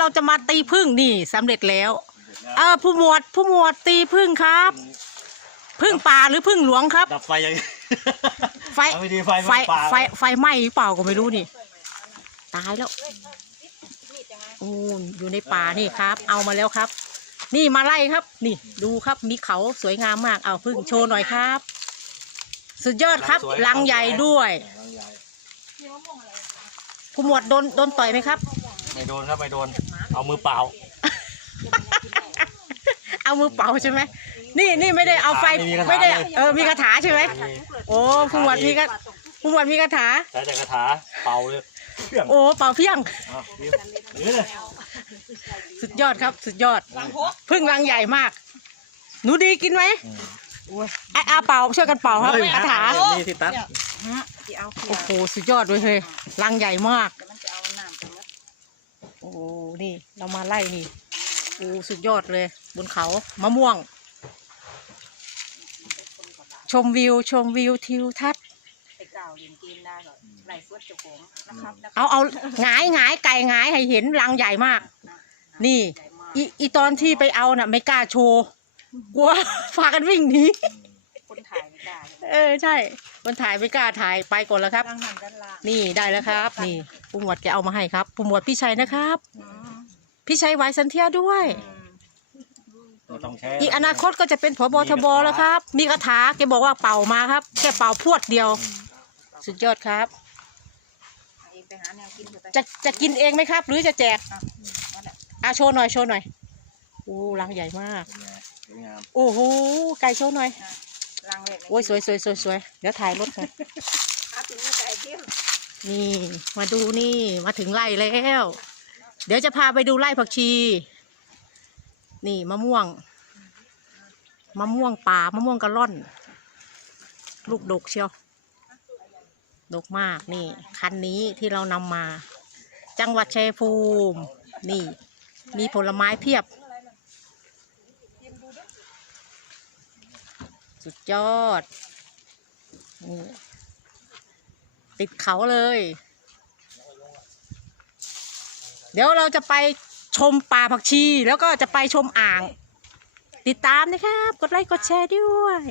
เราจะมาตีพึ่งนี่สำเร็จแล้ว เออผู้หมวดผู้หมวดตีพึ่งครับ พึ่งป่าหรือพึ่งหลวงครับ ดับไฟยัง ไฟเอาไม่ดีไฟไฟป่า ไฟไฟไหม้หรือเปล่าก็ไม่รู้นี่ ตายแล้วโอ้อยู่ในป่านี่ครับ เอามาแล้วครับ นี่มาไล่ครับ นี่ดูครับมีเขาสวยงามมากเอาพึ่งโชว์หน่อยครับ สุดยอดครับลังใหญ่ด้วยรังใหญ่ผู้หมวดโดนโดนต่อยไหมครับ ไม่โดนครับไม่โดน เอามือเปล่าเอามือเป่าใช่ไหมนี่นี่ไม่ได้เอาไฟไม่มีคาถาไม่ได้เลยเออมีคาถาใช่ไหมโอ้ผู้หมวดมีคาผู้หมวดมีคาถาใช้แต่คาถาเป่าเลยเพี้ยงโอ้เป่าเพียงเอาเพี้ยงอย่างนี้เลยสุดยอดครับ สุดยอดพึ่งรังใหญ่มากหนูดีกินไหมไอ้อาเป่าช่วยกันเป่าครับคาถานี่ที่ตัดที่เอาเขียโอ้โหสุดยอดเลยเฮ้ยรังใหญ่มาก อ้โหนี่เรามาไล่นี่โอ้สุดยอดเลย บนเขามะม่วง ชมวิว ชมวิวทิวทัศน์ไปกล่าวเรียนเกมได้ก่อนไหลสวดเจ้าของนะครับแล้วก็เอาเอาหงายหงายไก่หงายให้เห็นรังใหญ่มาก นี่ใหญ่มากอีอีตอนที่ไปเอาน่ะ ไม่กล้าโชว์กลัวพากันวิ่งหนีคนถ่ายไม่ได้เออใช่ คนถ่ายไม่กล้าถ่ายไปก่อนแล้วครับ ด้านหลังด้านล่างนี่ได้แล้วครับ นี่ผู้หมวดแกเอามาให้ครับผู้หมวดพี่ชัยนะครับอืมพี่ชัยไวสันเทียด้วย อืมเราต้องใช้อีกอนาคตก็จะเป็นผบทบแล้วครับ มีคาถาแกบอกว่าเป่ามาครับ แค่เป่าพวดเดียว สุดยอดครับ เอาเองไปหาแนวกินเถอะไปจะจะกินเองไหมครับ หรือจะแจกอะนั่นแหละอะโชว์หน่อยโชว์หน่อยโอ้รังใหญ่มากสวยงามโอ้โหไก่โชว์หน่อย ลังเล็กโอ้ยสวยสวยสวยสวยเดี๋ยวถ่ายรถกันอาถึงมือไก่เที่ยวนี่มาดูนี่มาถึงไร่แล้ว เดี๋ยวจะพาไปดูไร่ผักชี นี่มะม่วงมะม่วงป่ามะม่วงกระล่อน ลูกดกเชียว ดกมากนี่ คันนี้ที่เรานำมา จังหวัดชัยภูมิ นี่ มีผลไม้เพียบ สุดยอดนี่ติดเขาเลย เดี๋ยวเราจะไปชมป่าผักชี แล้วก็จะไปชมอ่าง ติดตามนะครับ กดไลค์ กดแชร์ด้วย